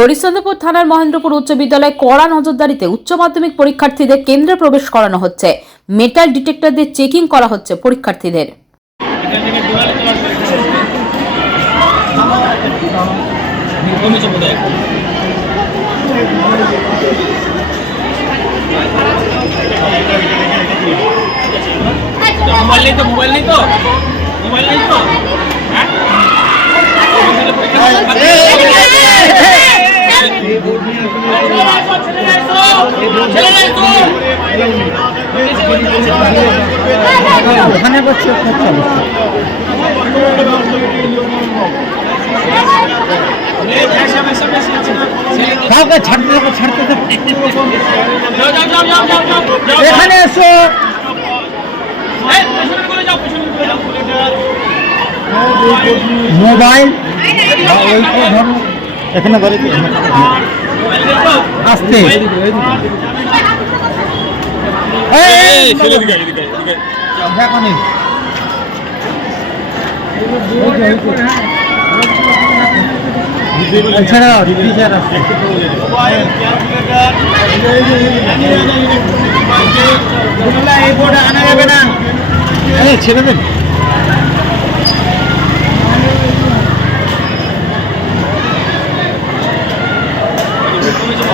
হরিশ্চন্দ্রপুর থানার মহেন্দ্রপুর উচ্চ বিদ্যালয়ে কড়া নজরদারিতে উচ্চ মাধ্যমিক পরীক্ষার্থীদের কেন্দ্রে প্রবেশ করানো হচ্ছে। মেটাল ডিটেক্টর দিয়ে চেকিং করা হচ্ছে পরীক্ষার্থীদের। মোবাইল নেই তো? মোবাইল নেই তো? মোবাইল নেই তো হ্যাঁ ওখানে বসছে ওখানে কাউকে ছাড়তে ছাড়তে এখানে এসো। মোবাইল। এখানে ধরে আসতে এই ছেলে দিকে এদিকে এদিকে দেখো নি ছেড়ে দাও টিচার আসছে আনা যাবে না এই ছেড়ে দেন